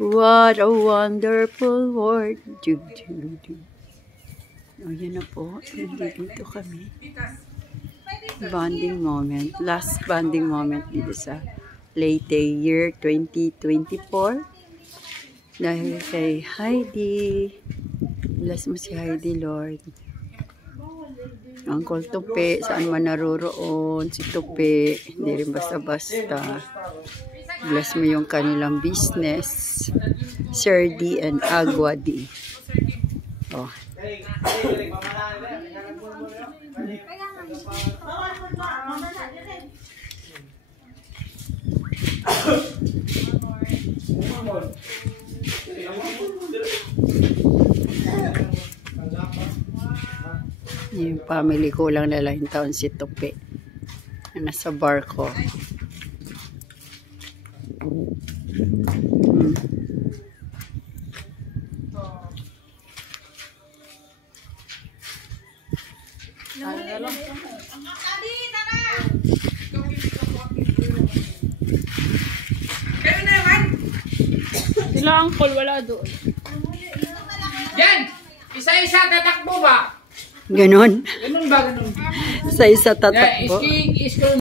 What a wonderful world. Jug, jug, jug. O, yan na po. Dito kami. Bonding moment. Last bonding moment dito sa Leyte year 2024. Dahil kay Heidi. Bless mo si Heidi, Lord. Uncle Tupi, saan man naroroon. Si Tupi, hindi rin basta-basta. Bless mo yung kanilang business. Sir D and Agua D. Oh. Yung family ko lang nalahin taon si Tupi. Nasa barko. Sila angkol, wala doon. Yan! Isa-isa tatakbo ba? Ganon. Ganon ba? Ganon. Isa-isa tatakbo. Yeah,